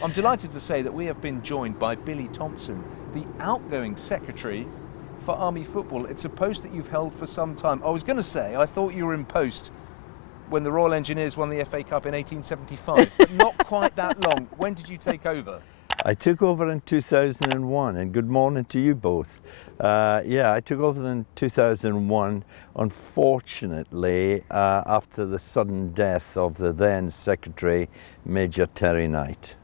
I'm delighted to say that we have been joined by Billy Thompson, the outgoing secretary for Army football. It's a post that you've held for some time. I was going to say, I thought you were in post when the Royal Engineers won the FA Cup in 1875, but not quite that long. When did you take over? I took over in 2001, and good morning to you both. I took over in 2001, unfortunately, after the sudden death of the then Secretary, Major Terry Knight.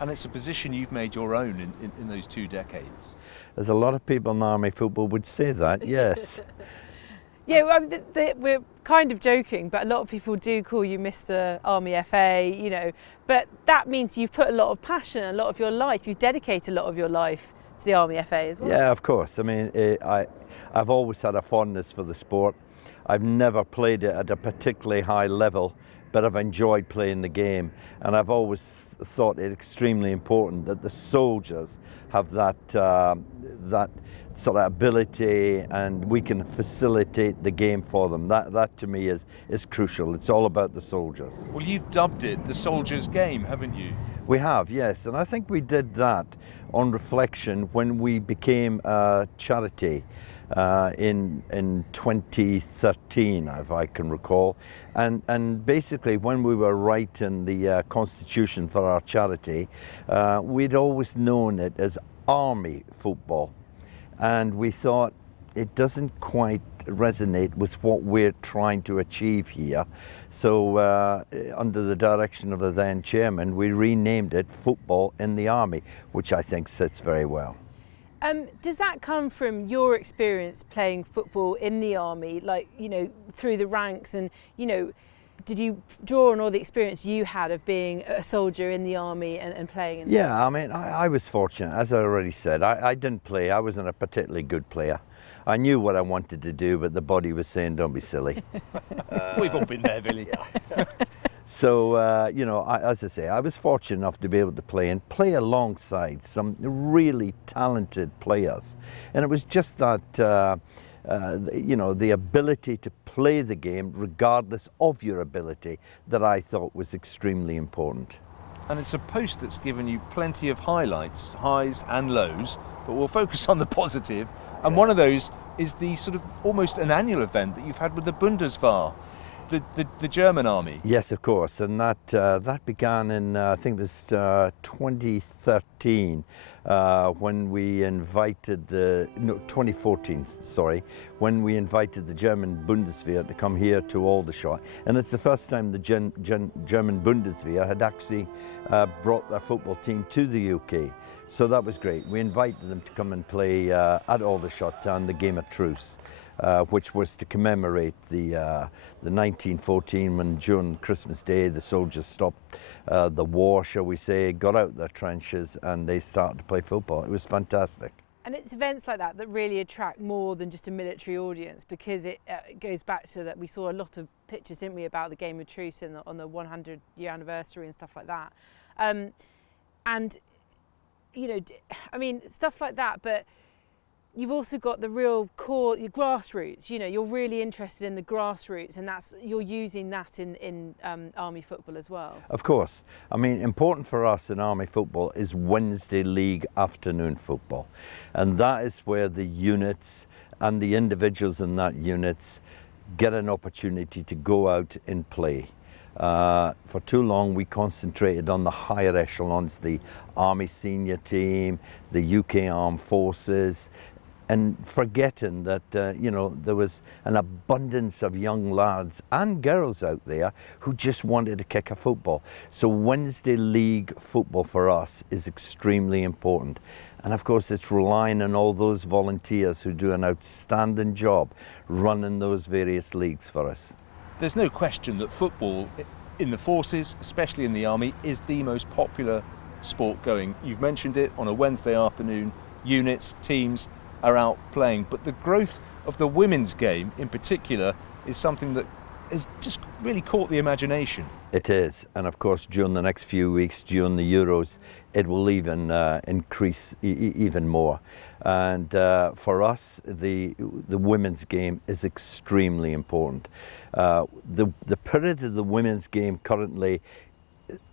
And it's a position you've made your own in those 2 decades. As a lot of people in Army football would say that, yes. Yeah, well, we're kind of joking, but a lot of people do call you Mr. Army FA, you know, but that means you've put a lot of passion, a lot of your life, you've dedicated a lot of your life to the Army FA as well. Yeah, of course. I mean, I've always had a fondness for the sport. I've never played it at a particularly high level, but I've enjoyed playing the game, and I've always thought it extremely important that the soldiers have that sort of ability, and we can facilitate the game for them. That to me is crucial. It's all about the soldiers. Well, you've dubbed it the soldiers' game, haven't you? We have, yes, and I think we did that on reflection when we became a charity in 2013, if I can recall, and basically when we were writing the constitution for our charity, we'd always known it as Army football, and we thought it doesn't quite resonate with what we're trying to achieve here. So under the direction of the then chairman, we renamed it Football in the Army, which I think sits very well. Does that come from your experience playing football in the Army, like, you know, through the ranks, and, you know, did you draw on all the experience you had of being a soldier in the Army and playing in the Army? Yeah, I mean, I was fortunate. As I already said, I didn't play. I wasn't a particularly good player. I knew what I wanted to do, but the body was saying, don't be silly. We've all been there, Billy. So, you know, as I say, I was fortunate enough to be able to play alongside some really talented players. And it was just that, you know, the ability to play the game regardless of your ability that I thought was extremely important. And it's a post that's given you plenty of highlights, highs and lows, but we'll focus on the positive. And one of those is the sort of almost an annual event that you've had with the Bundeswehr, the German army. Yes, of course, and that began in I think it was 2013 when we invited 2014. Sorry, when we invited the German Bundeswehr to come here to Aldershot, and it's the first time the German Bundeswehr had actually brought their football team to the UK. So that was great. We invited them to come and play at Aldershot on the Game of Truce, which was to commemorate the 1914 when during Christmas Day the soldiers stopped the war, shall we say, got out their trenches and they started to play football. It was fantastic. And it's events like that that really attract more than just a military audience, because it goes back to that we saw a lot of pictures, didn't we, about the Game of Truce on the 100-year anniversary and stuff like that. And, you know, I mean, stuff like that, but you've also got the real core, your grassroots. You know, you're really interested in the grassroots, and you're using that in Army football as well. Of course. I mean, important for us in Army football is Wednesday league afternoon football, and that is where the units and the individuals in that units get an opportunity to go out and play. For too long we concentrated on the higher echelons, the Army senior team, the UK Armed Forces, and forgetting that you know, there was an abundance of young lads and girls out there who just wanted to kick a football. So Wednesday league football for us is extremely important. And of course it's relying on all those volunteers who do an outstanding job running those various leagues for us. There's no question that football in the forces, especially in the Army, is the most popular sport going. You've mentioned it, on a Wednesday afternoon, units, teams are out playing, but the growth of the women's game in particular is something that has just really caught the imagination. It is, and of course during the next few weeks, during the Euros, it will even increase even more. And for us, the women's game is extremely important. The period of the women's game currently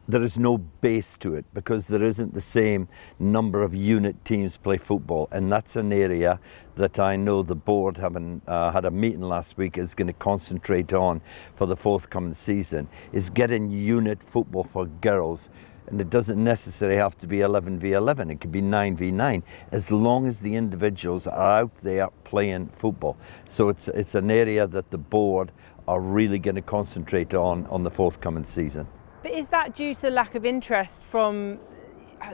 there is no base to it because there isn't the same number of unit teams play football, and that's an area that I know the board, having had a meeting last week, is going to concentrate on for the forthcoming season, is getting unit football for girls. And it doesn't necessarily have to be 11v11, it could be 9v9, as long as the individuals are out there playing football. So it's an area that the board are really going to concentrate on the forthcoming season. But is that due to the lack of interest from,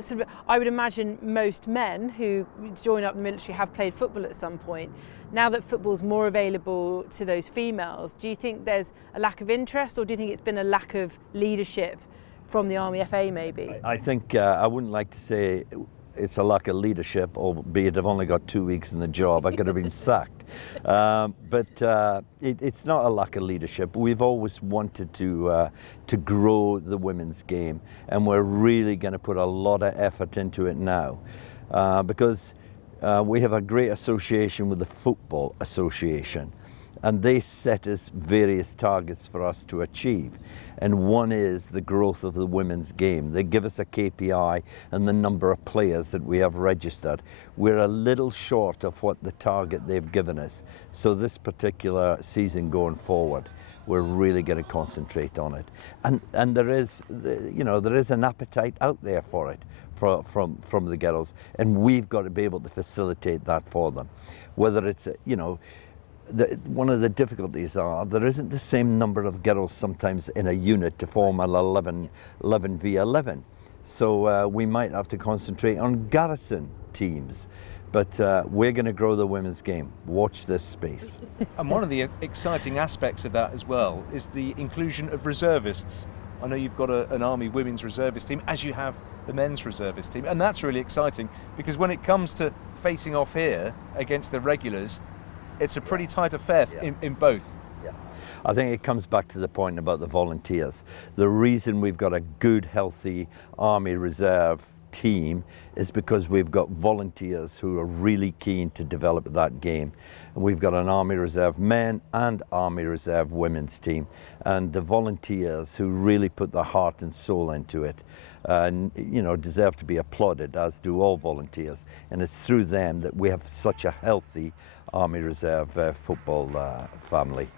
sort of, I would imagine most men who join up the military have played football at some point. Now that football's more available to those females, do you think there's a lack of interest, or do you think it's been a lack of leadership from the Army FA maybe? I think I wouldn't like to say it's a lack of leadership, albeit I've only got 2 weeks in the job. I could have been sacked. But it's not a lack of leadership. We've always wanted to grow the women's game, and we're really going to put a lot of effort into it now because we have a great association with the Football Association, and they set us various targets for us to achieve. And one is the growth of the women's game. They give us a KPI and the number of players that we have registered. We're a little short of what the target they've given us. So this particular season going forward, we're really going to concentrate on it. And there is, there is an appetite out there for it from the girls, and we've got to be able to facilitate that for them. Whether it's, one of the difficulties are there isn't the same number of girls sometimes in a unit to form an 11v11. So we might have to concentrate on garrison teams. But we're going to grow the women's game. Watch this space. And one of the exciting aspects of that as well is the inclusion of reservists. I know you've got an Army women's reservist team, as you have the men's reservist team. And that's really exciting because when it comes to facing off here against the regulars, it's a pretty tight affair in both. Yeah. I think it comes back to the point about the volunteers. The reason we've got a good, healthy Army Reserve team is because we've got volunteers who are really keen to develop that game. And we've got an Army Reserve men and Army Reserve women's team. And the volunteers who really put their heart and soul into it, deserve to be applauded, as do all volunteers. And it's through them that we have such a healthy Army Reserve football family.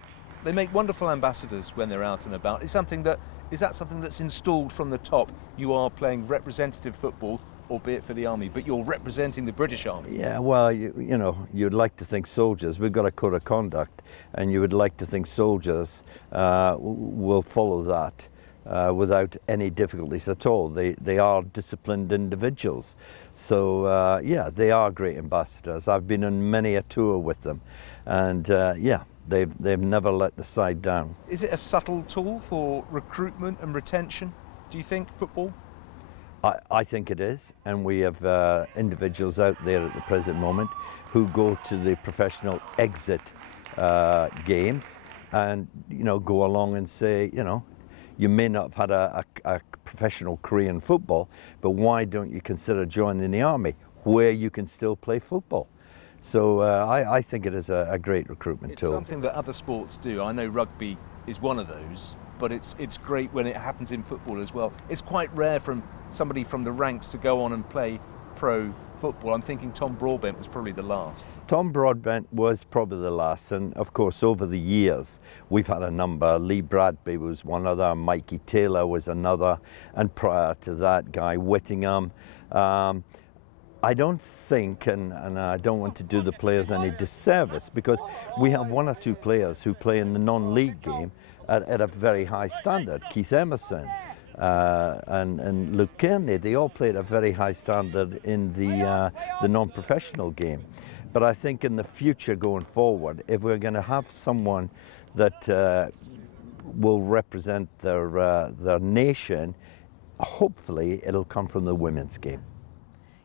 They make wonderful ambassadors when they're out and about. Is that something that's installed from the top? You are playing representative football, albeit for the Army, but you're representing the British Army. Yeah, well, you'd like to think soldiers, we've got a code of conduct, and you would like to think soldiers will follow that without any difficulties at all. They are disciplined individuals. So they are great ambassadors. I've been on many a tour with them, and they've never let the side down. Is it a subtle tool for recruitment and retention, do you think, football? I think it is, and we have individuals out there at the present moment who go to the professional exit games and go along and say, you may not have had a professional career in football, but why don't you consider joining the Army, where you can still play football? So I think it is a great recruitment tool. It's something that other sports do. I know rugby is one of those, but it's great when it happens in football as well. It's quite rare from somebody from the ranks to go on and play pro football. I'm thinking Tom Broadbent was probably the last. Tom Broadbent was probably the last, and of course over the years we've had a number. Lee Bradby was one other, Mikey Taylor was another, and prior to that, Guy Whittingham. I don't think, and I don't want to do the players any disservice, because we have one or two players who play in the non-league game at a very high standard. Keith Emerson and Luke Kearney, they all play at a very high standard in the non-professional game. But I think in the future going forward, if we're going to have someone that will represent their nation, hopefully it'll come from the women's game.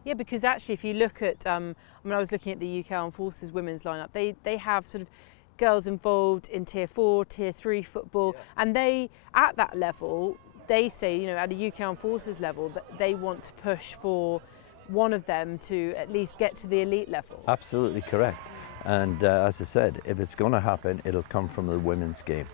Yeah, because actually if you look at, I was looking at the UK Armed Forces women's lineup, they have sort of girls involved in Tier 4, Tier 3 football, and they, at that level, they say, at a UK Armed Forces level, that they want to push for one of them to at least get to the elite level. Absolutely correct. And as I said, if it's going to happen, it'll come from the women's game.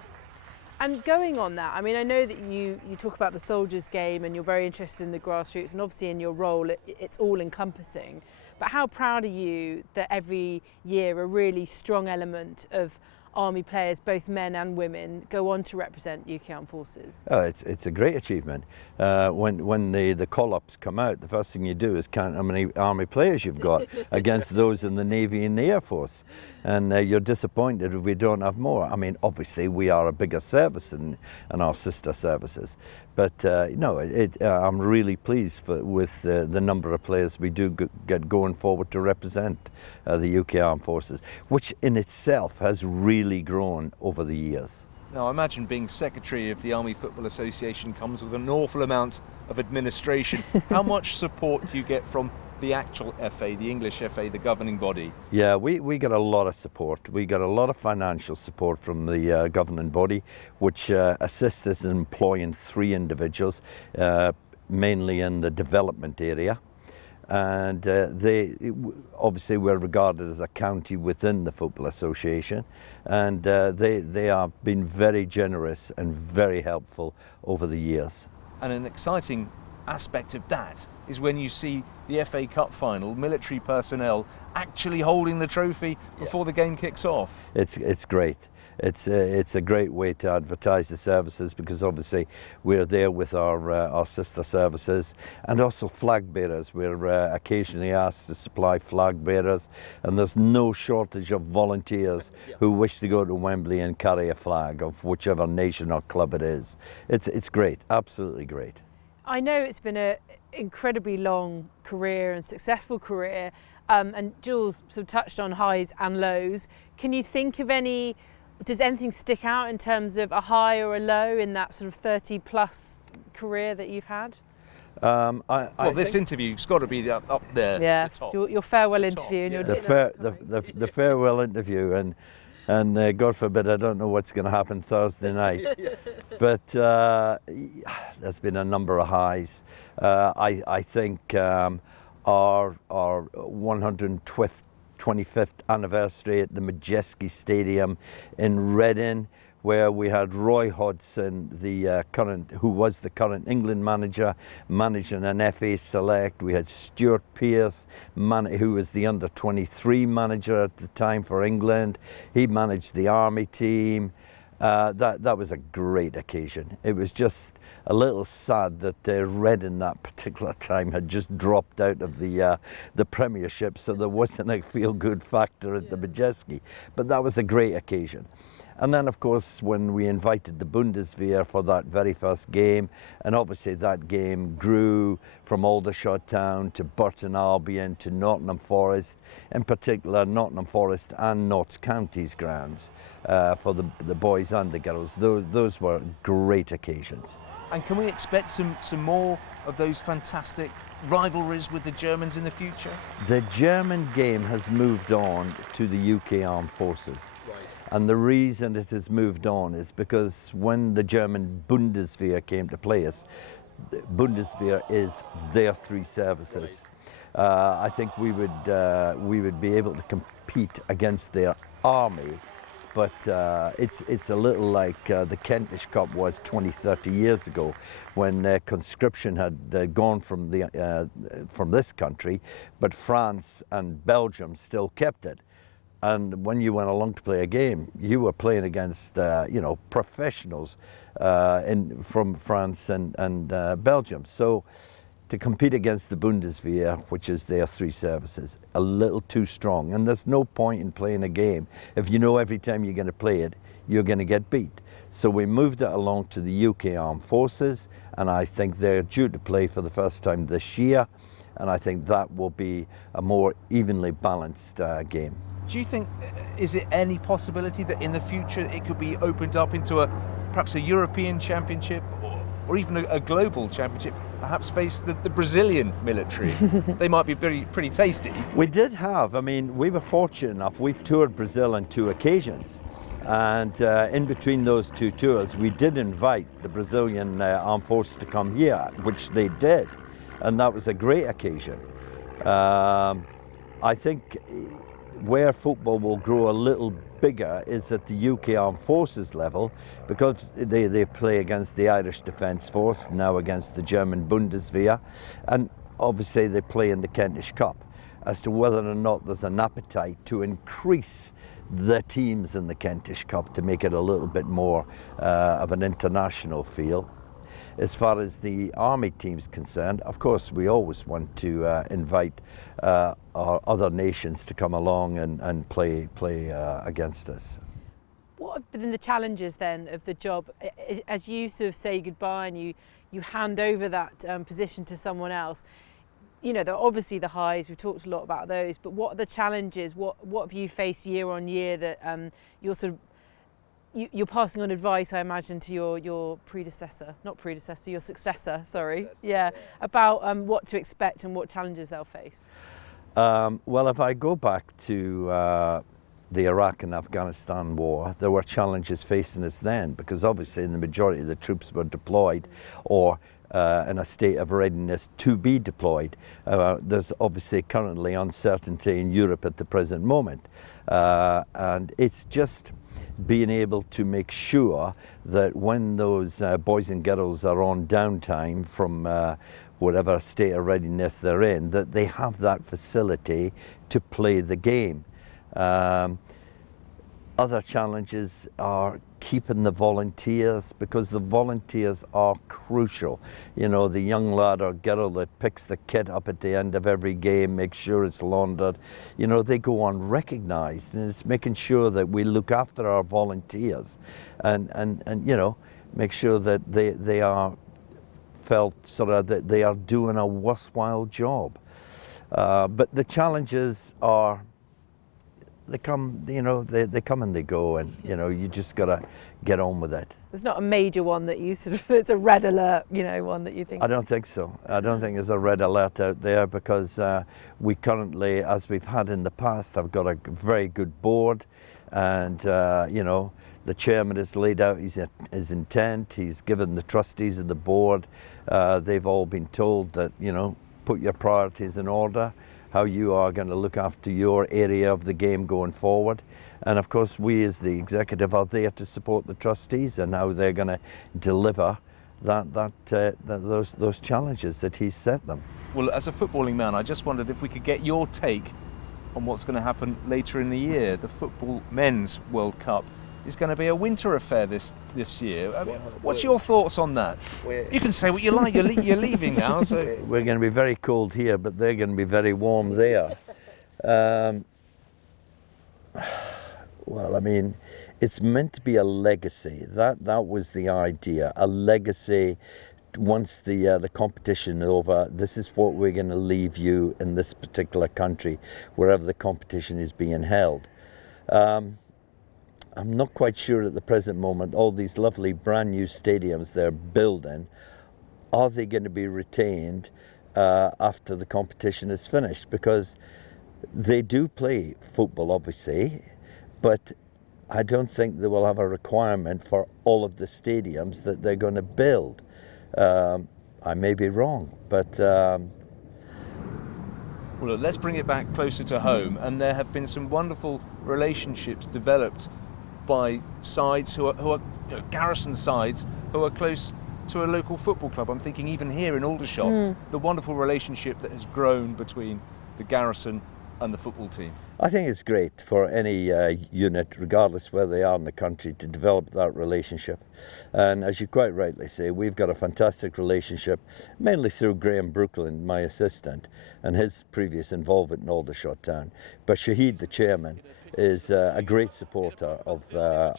And going on that, I mean, I know that you talk about the soldiers' game and you're very interested in the grassroots, and obviously in your role it's all encompassing. But how proud are you that every year a really strong element of Army players, both men and women, go on to represent UK Armed Forces? Oh, it's a great achievement. When the call-ups come out, the first thing you do is count how many Army players you've got against those in the Navy and the Air Force. And you're disappointed if we don't have more. I mean, obviously we are a bigger service than our sister services. But I'm really pleased with the number of players we do get going forward to represent the UK Armed Forces, which in itself has really grown over the years. Now, I imagine being secretary of the Army Football Association comes with an awful amount of administration. How much support do you get from the actual FA, the English FA, the governing body? Yeah, we get a lot of support. We get a lot of financial support from the governing body, which assists us in employing 3 individuals, mainly in the development area. And obviously we're regarded as a county within the Football Association, and they have been very generous and very helpful over the years. And an exciting aspect of that is when you see the FA Cup final, military personnel actually holding the trophy before the game kicks off. It's great. It's a great way to advertise the services, because obviously we're there with our sister services, and also flag bearers. We're occasionally asked to supply flag bearers, and there's no shortage of volunteers who wish to go to Wembley and carry a flag of whichever nation or club it is. It's great, absolutely great. I know it's been an incredibly long career and successful career, and Jules sort of touched on highs and lows. Can you think of does anything stick out in terms of a high or a low in that sort of 30-plus career that you've had? This interview's got to be up there. Yes, your farewell interview and your dinner. The farewell interview, and God forbid, I don't know what's going to happen Thursday night. But there's been a number of highs. I think our 125th anniversary at the Majeski Stadium in Reading, where we had Roy Hodgson, who was the current England manager, managing an FA Select. We had Stuart Pearce, who was the under-23 manager at the time for England. He managed the Army team. That was a great occasion. It was just a little sad that Reading that particular time had just dropped out of the Premiership, so there wasn't a feel-good factor at the Majeski. But that was a great occasion. And then, of course, when we invited the Bundeswehr for that very first game, and obviously that game grew from Aldershot Town to Burton Albion to Nottingham Forest, in particular Nottingham Forest and Notts County's grounds for the boys and the girls. Those were great occasions. And can we expect some more of those fantastic rivalries with the Germans in the future? The German game has moved on to the UK Armed Forces. Right. And the reason it has moved on is because when the German Bundeswehr came to play us, Bundeswehr is their 3 services. Right. I think we would be able to compete against their army, but it's a little like the Kentish Cup was 20-30 years ago, when conscription had gone from this country, but France and Belgium still kept it. And when you went along to play a game, you were playing against professionals from France and Belgium. So to compete against the Bundeswehr, which is their 3 services, a little too strong. And there's no point in playing a game if you know every time you're going to play it, you're going to get beat. So we moved it along to the UK Armed Forces, and I think they're due to play for the first time this year. And I think that will be a more evenly balanced game. Do you think, is it any possibility that in the future it could be opened up into perhaps a European championship or even a global championship, perhaps face the Brazilian military? They might be pretty tasty. We did have, we were fortunate enough, we've toured Brazil on 2 occasions. And in between those 2 tours, we did invite the Brazilian Armed Forces to come here, which they did. And that was a great occasion. I think where football will grow a little bigger is at the UK Armed Forces level, because they play against the Irish Defence Force, now against the German Bundeswehr, and obviously they play in the Kentish Cup. As to whether or not there's an appetite to increase the teams in the Kentish Cup to make it a little bit more of an international feel. As far as the Army team's concerned, of course, we always want to invite our other nations to come along and play against us. What have been the challenges then of the job as you sort of say goodbye and you hand over that position to someone else? You know, there are obviously the highs, we've talked a lot about those, but what are the challenges? What have you faced year on year that you're sort of you're passing on advice, I imagine, to your your successor, sorry. Yeah, about what to expect and what challenges they'll face. Well, if I go back to the Iraq and Afghanistan war, there were challenges facing us then, because obviously the majority of the troops were deployed or in a state of readiness to be deployed. There's obviously currently uncertainty in Europe at the present moment, and it's just being able to make sure that when those boys and girls are on downtime from whatever state of readiness they're in, that they have that facility to play the game. Other challenges are keeping the volunteers, because the volunteers are crucial. You know, the young lad or girl that picks the kit up at the end of every game, makes sure it's laundered, you know, they go unrecognised, and it's making sure that we look after our volunteers and you know, make sure that they are felt sort of that they are doing a worthwhile job. But the challenges are, they come, you know, they come and they go, and you know, you just gotta get on with it. There's not a major one that you sort of, it's a red alert, you know, one that you think? I don't think so. I don't think there's a red alert out there, because we currently, as we've had in the past, have got a very good board, and you know, the chairman has laid out his intent. He's given the trustees of the board, they've all been told that, you know, put your priorities in order, how you are going to look after your area of the game going forward. And of course, we as the executive are there to support the trustees and how they're going to deliver those challenges that he's set them. Well, as a footballing man, I just wondered if we could get your take on what's going to happen later in the year. The Football Men's World Cup is going to be a winter affair this year. I mean, what's your thoughts on that? You can say what you like. You're leaving now. So we're going to be very cold here, but they're going to be very warm there. Well, I mean, it's meant to be a legacy. That was the idea. A legacy. Once the competition is over, this is what we're going to leave you in this particular country, wherever the competition is being held. I'm not quite sure at the present moment, all these lovely brand new stadiums they're building, are they going to be retained after the competition is finished? Because they do play football, obviously, but I don't think they will have a requirement for all of the stadiums that they're going to build. I may be wrong, but... Well, look, let's bring it back closer to home, and there have been some wonderful relationships developed by sides who are you know, garrison sides who are close to a local football club. I'm thinking even here in Aldershot, the wonderful relationship that has grown between the garrison and the football team. I think it's great for any unit, regardless where they are in the country, to develop that relationship. And as you quite rightly say, we've got a fantastic relationship, mainly through Graham Brooklyn, my assistant, and his previous involvement in Aldershot Town. But Shahid, the chairman, is a great supporter of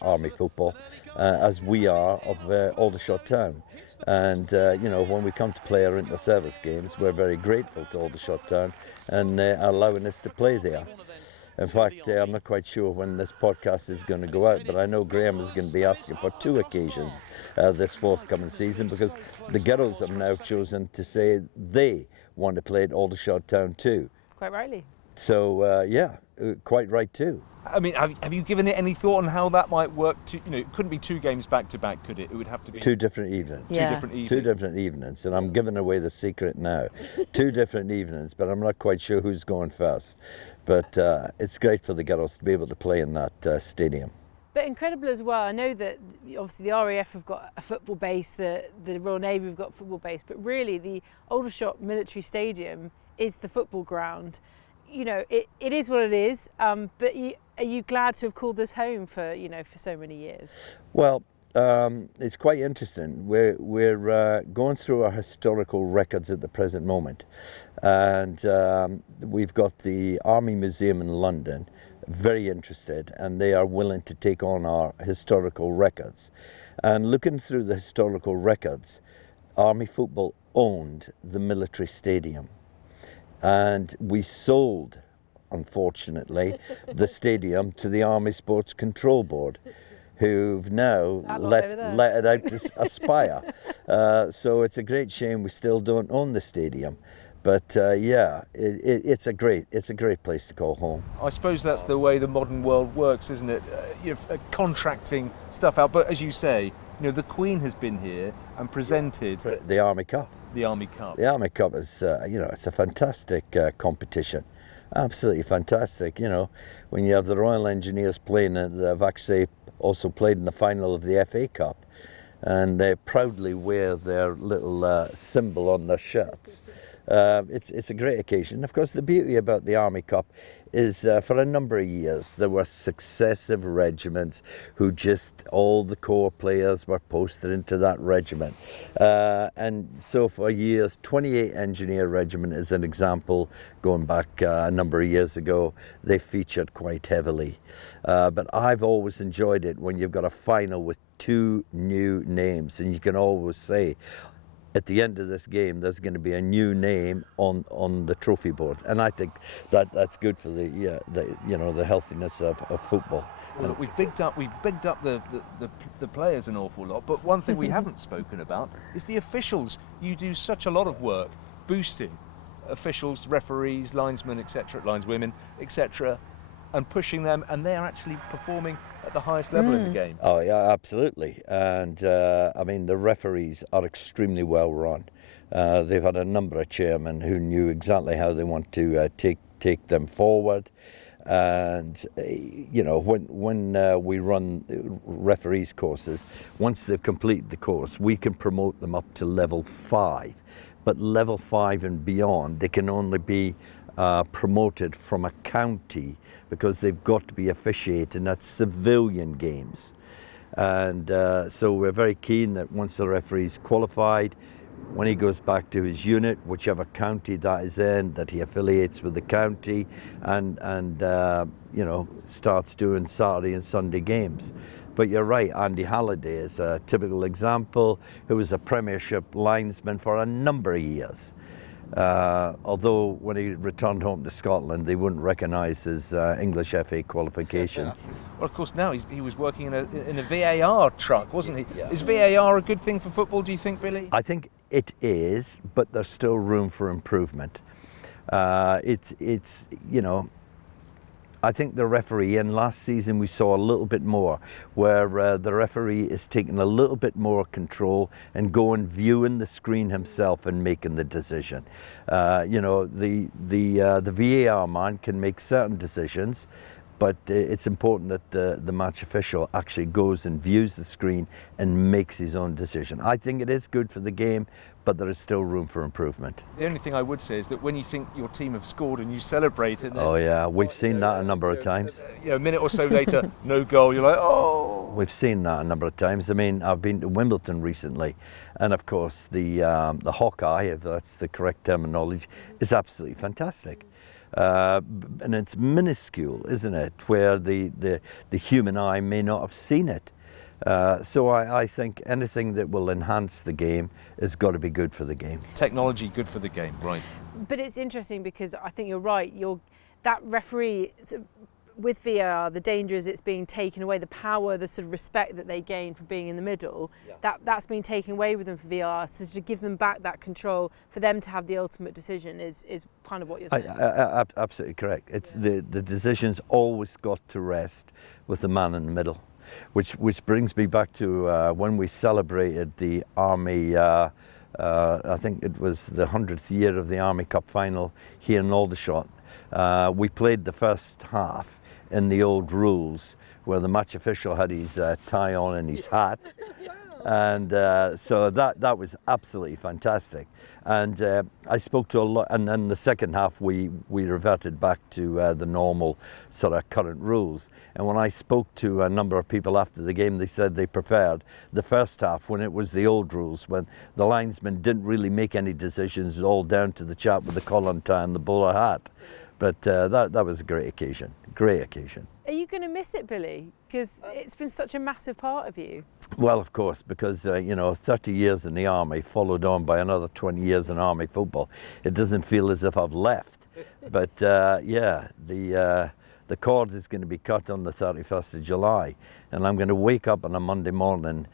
Army football, as we are of Aldershot Town. And you know, when we come to play our inter-service games, we're very grateful to Aldershot Town and allowing us to play there. In fact, I'm not quite sure when this podcast is going to go out, but I know Graham is going to be asking for 2 occasions this forthcoming season, because the girls have now chosen to say they want to play at Aldershot Town too. Quite rightly. So yeah, quite right too. I mean, have you given it any thought on how that might work? It couldn't be 2 games back to back, could it? It would have to be 2 different evenings. Yeah. 2 different evenings. 2 different evenings, and I'm giving away the secret now. 2 different evenings, but I'm not quite sure who's going first. But it's great for the girls to be able to play in that stadium. But incredible as well. I know that obviously the RAF have got a football base, the Royal Navy have got a football base, but really the Aldershot Military Stadium is the football ground. It is what it is. But are you glad to have called this home for so many years? Well, it's quite interesting. We're going through our historical records at the present moment, and we've got the Army Museum in London very interested, and they are willing to take on our historical records. And looking through the historical records, Army football owned the military stadium, and we sold, unfortunately, the stadium to the Army Sports Control Board, who've now let it out to Aspire. So it's a great shame we still don't own the stadium. But yeah, it's a great place to call home. I suppose that's the way the modern world works, isn't it? Contracting stuff out. But as you say, the Queen has been here and presented The Army Cup. The Army Cup. The Army Cup is, it's a fantastic competition. Absolutely fantastic. When you have the Royal Engineers playing it, they've actually also played in the final of the FA Cup, and they proudly wear their little symbol on their shirts. It's a great occasion. Of course, the beauty about the Army Cup is for a number of years there were successive regiments who all the corps players were posted into that regiment. And so for years, 28 Engineer Regiment is an example, going back a number of years ago, they featured quite heavily. But I've always enjoyed it when you've got a final with 2 new names, and you can always say, at the end of this game, there's going to be a new name on the trophy board, and I think that's good for the healthiness of football. Well, look, we've bigged up the players an awful lot, but one thing we haven't spoken about is the officials. You do such a lot of work boosting officials, referees, linesmen, etc., lineswomen, etc., and pushing them, and they're actually performing at the highest level in the game. Oh yeah, absolutely. And I mean, the referees are extremely well run. They've had a number of chairmen who knew exactly how they want to take them forward. And when we run referees courses, once they've completed the course, we can promote them up to level 5. But level 5 and beyond, they can only be promoted from a county, because they've got to be officiating at civilian games. And so we're very keen that once the referee's qualified, when he goes back to his unit, whichever county that is in, that he affiliates with the county and starts doing Saturday and Sunday games. But you're right, Andy Halliday is a typical example, who was a Premiership linesman for a number of years. Although when he returned home to Scotland, they wouldn't recognise his English FA qualification. Well, of course, now he was working in a VAR truck, wasn't he? Yeah. Is VAR a good thing for football, do you think, Billy? I think it is, but there's still room for improvement. I think the referee, and last season we saw a little bit more, where the referee is taking a little bit more control and going viewing the screen himself and making the decision. The VAR man can make certain decisions, but it's important that the match official actually goes and views the screen and makes his own decision. I think it is good for the game, but there is still room for improvement. The only thing I would say is that when you think your team have scored and you celebrate it, oh yeah, we've seen that a number of times. A minute or so later, no goal, you're like, oh. We've seen that a number of times. I mean, I've been to Wimbledon recently, and of course the Hawkeye, if that's the correct terminology, is absolutely fantastic. And it's minuscule, isn't it, where the human eye may not have seen it. So I think anything that will enhance the game has got to be good for the game. Technology good for the game, right. But it's interesting because I think you're right. That referee with VAR, the danger is it's being taken away, the power, the sort of respect that they gain from being in the middle, that's being taken away with them for VAR. So to give them back that control, for them to have the ultimate decision is kind of what you're saying. Absolutely correct. It's the decision's always got to rest with the man in the middle, which brings me back to when we celebrated the Army. I think it was the 100th year of the Army Cup final here in Aldershot. We played the first half in the old rules, where the match official had his tie on and his hat, and so that was absolutely fantastic. And I spoke to a lot, and then the second half we reverted back to the normal sort of current rules. And when I spoke to a number of people after the game, they said they preferred the first half when it was the old rules, when the linesman didn't really make any decisions, it was all down to the chap with the collar tie and the bowler hat. But that was a great occasion, great occasion. Are you going to miss it, Billy? Because it's been such a massive part of you. Well, of course, because, 30 years in the Army, followed on by another 20 years in Army football, it doesn't feel as if I've left. But, the cord is going to be cut on the 31st of July, and I'm going to wake up on a Monday morning,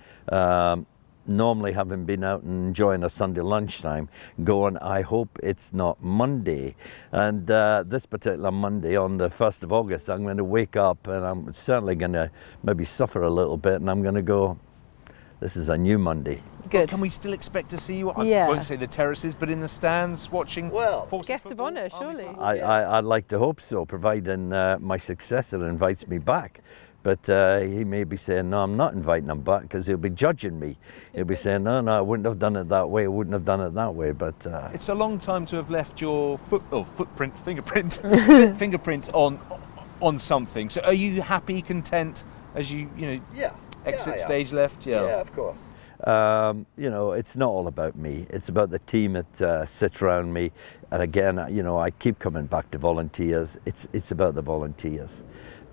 normally having been out and enjoying a Sunday lunchtime, going, I hope it's not Monday. And this particular Monday, on the 1st of August, I'm going to wake up and I'm certainly going to maybe suffer a little bit, and I'm going to go, this is a new Monday. Good. Can we still expect to see you? Yeah. I won't say the terraces, but in the stands watching. Well, guest of honour, surely. I'd like to hope so, providing my successor invites me back. But he may be saying, no, I'm not inviting him back, because he'll be judging me. He'll be saying, no, I wouldn't have done it that way, I wouldn't have done it that way. But it's a long time to have left your fingerprint on something. So are you happy, content as you exit stage left? Yeah, of course. It's not all about me. It's about the team that sits around me. And again, I keep coming back to volunteers. It's about the volunteers.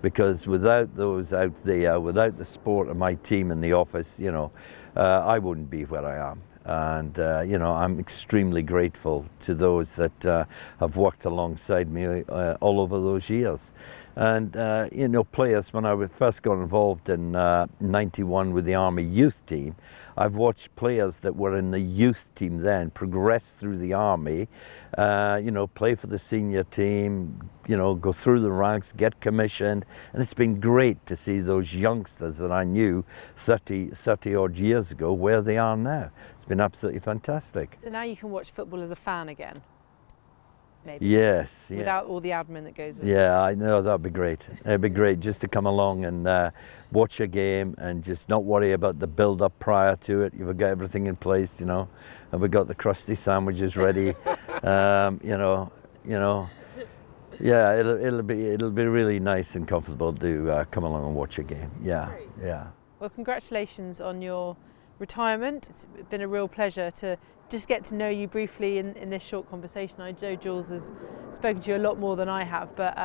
Because without those out there, without the support of my team in the office, I wouldn't be where I am. And, I'm extremely grateful to those that have worked alongside me all over those years. And, players, when I first got involved in 91 with the Army youth team, I've watched players that were in the youth team then progress through the Army, play for the senior team, go through the ranks, get commissioned. And it's been great to see those youngsters that I knew 30 odd years ago where they are now. It's been absolutely fantastic. So now you can watch football as a fan again? Maybe. Yes. Without all the admin that goes with it. Yeah, I know, that'd be great. It'd be great just to come along and watch a game and just not worry about the build-up prior to it. You've got everything in place, and we've got the crusty sandwiches ready. Yeah, it'll be really nice and comfortable to come along and watch a game. Yeah, Great. yeah. Well, congratulations on your retirement. It's been a real pleasure to just get to know you briefly in this short conversation. I know Jules has spoken to you a lot more than I have, but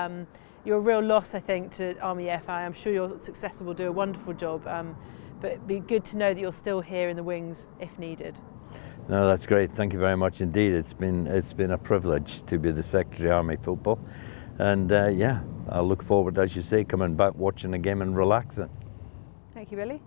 you're a real loss, I think, to Army FI. I'm sure your successor will do a wonderful job, but it'd be good to know that you're still here in the wings if needed. No, that's great. Thank you very much indeed. It's been a privilege to be the Secretary of Army Football, and I look forward, as you say, coming back, watching a game and relaxing. Thank you, Billy.